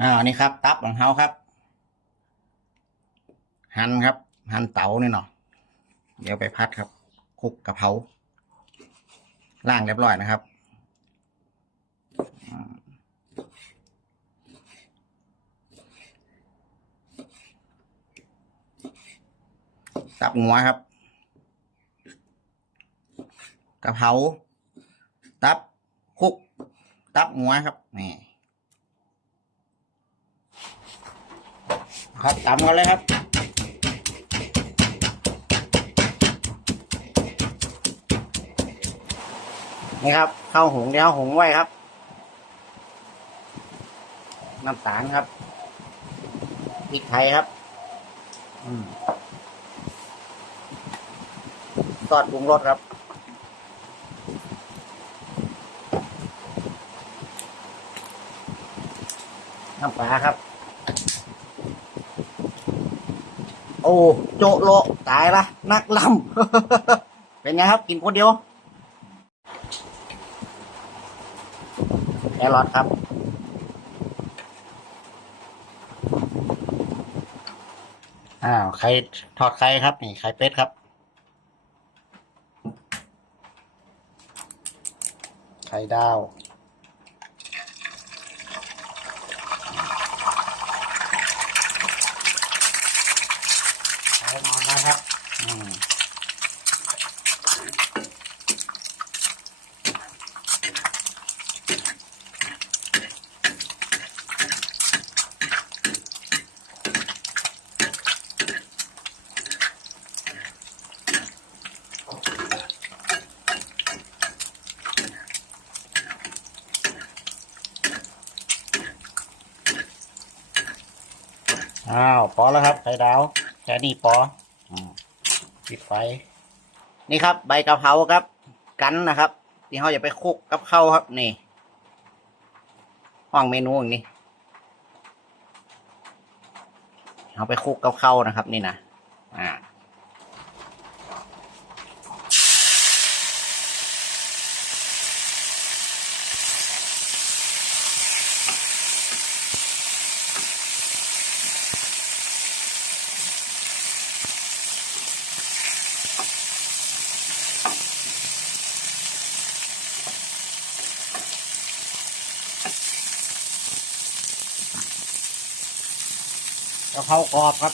อ่านี่ครับ ตับของเขาครับ หั่นครับ หั่นเต๋านี่เนาะเดี๋ยวไปพัดครับคลุกกะเพราล่างเรียบร้อยนะครับตับงัวครับกะเพราตับคุก ตับงัวครับนี่ ครับตำกันเลยครับ นี่ครับข้าวหุงเดี๋ยวหุงไว้ครับ น้ำตาลครับพริกไทยครับอืมซอสปรุงรสครับน้ำปลาครับ โอ้โจโลตายละนักลำเป็นไงครับ กินคนเดียวแครอทครับอ้าวไข่ทอดไข่ครับ นี่ไข่เป็ดครับไข่ดาว ไข่นอนนะครับ อืม อ้าวพอแล้วครับไข่ดาวแค่นี้พอปิดไฟ นี่ครับ ใบกะเพราครับ กันนะครับที่เขาจะไปคลุกกับข้าวครับนี่ ห้องเมนูอย่างนี้เอาไปคลุกกับข้าวนะครับ นี่นะอ่า กะเพรากรอบครับ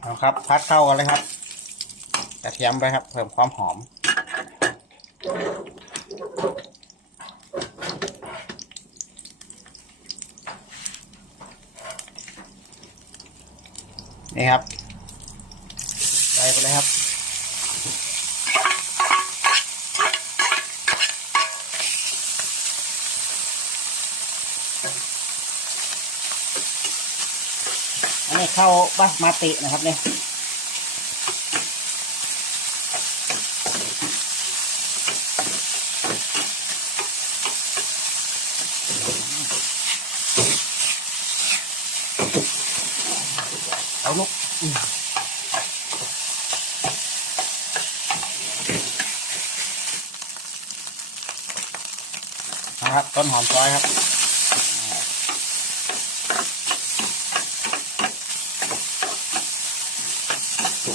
เอาครับพัดเข้ากันเลยครับกระเทียมไปครับ เพิ่มความหอมนี่ครับใส่ไปเลยครับ อันนี้เข้าบาสมาตินะครับเนี่ยเอาลูกนะครับต้นหอมซอยครับ กิ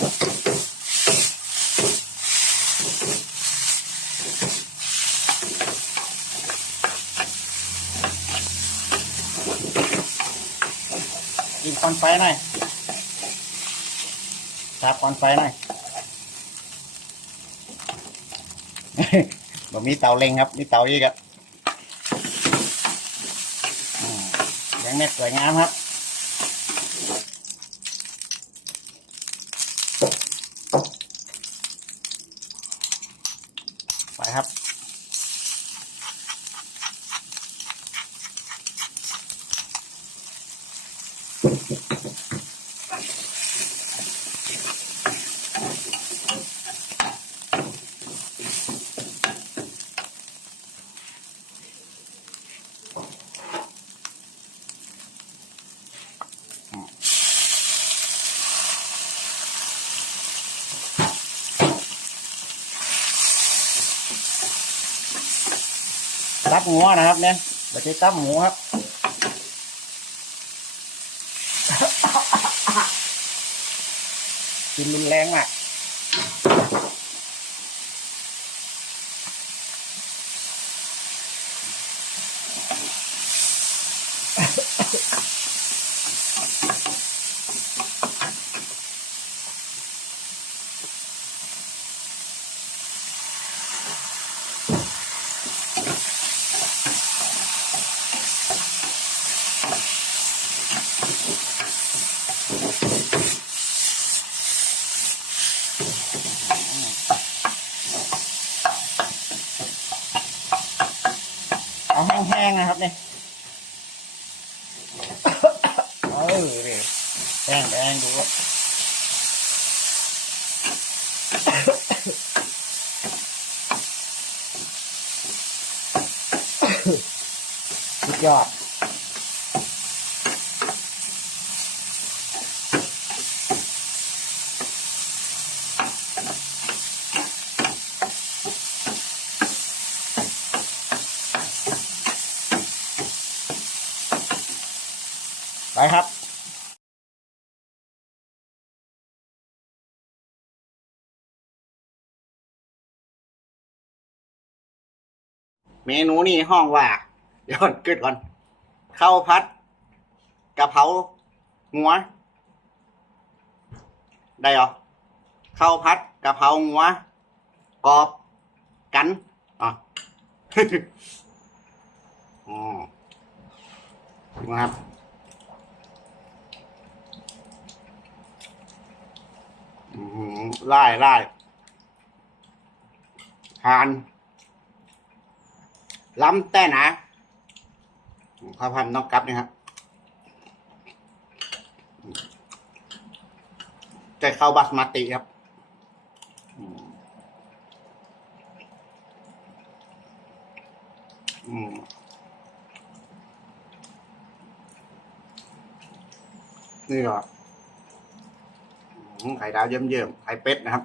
นควันไฟหน่อยทาบควันไฟหน่อยบ่มีเตาเล็งครับ มีเตาอีกอะอืมยังเม็ดสวยงามครับ รับหัวนะครับเนี่ยเราจะตั้มหมูครับกินรุนแรงมาก เอาแห้งๆนะครับเนี่ยเออนี่แห้งแดงดูว่าสุดยอด ไปครับเมนูนี่ห้องว่าเดี๋ยวก่อนกึดก่อนข้าวพัดกะเพรางัว ได้เหรอข้าวพัดกะเพรางัวกรอบกันอะอ๋อครับ อืม ไล่ไล่ทานล้ำแต่หนะข้าวพันต้องกลับนี่ครับจะเข้าบัสมาติครับอืมนี่ก็อืม ไข่ดาวเยิ้มๆไข่เป็ดนะครับ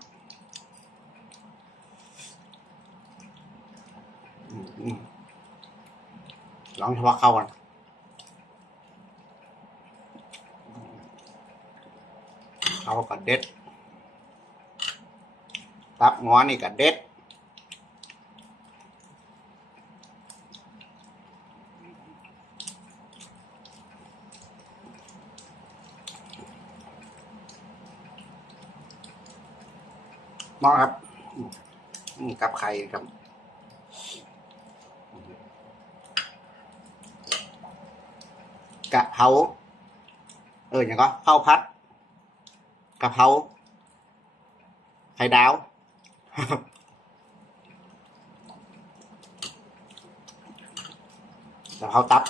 ลองเฉพาะเข้ากันเข้ากับเด็ดตับงอนี่กับเด็ด น้องครับกับไข่ครับกะเพราเอออย่างก็ข้าวพัดกะเพราไข่ดาวกะเพราตับ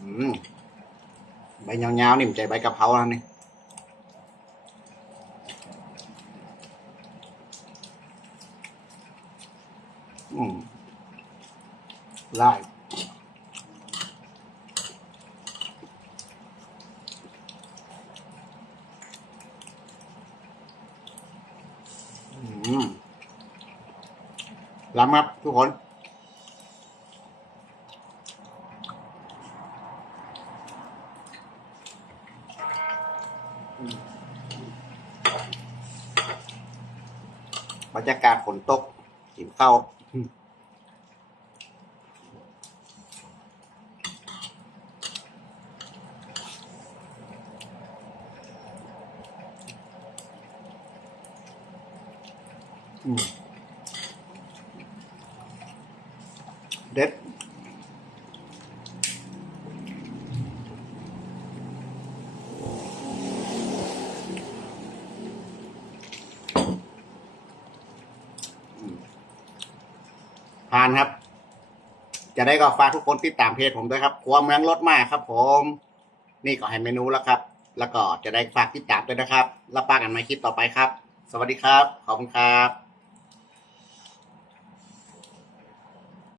อืมใบยาวๆนี่มันใจใบกะเพราแล้วนี่ อืม ไล่อืมล้ำครับ ทุกคน บรรยากาศฝนตกหินเข้าว เด็ดผ่านครับ จะได้ก็ฝากทุกคนติดตามเพจผมด้วยครับครัวเมืองรถมากครับ ผม นี่ก็ให้เมนูแล้วครับ แล้วก็จะได้ฝากติดตามด้วยนะครับ แล้วปากันใหม่คลิปต่อไปครับ สวัสดีครับ ขอบคุณครับ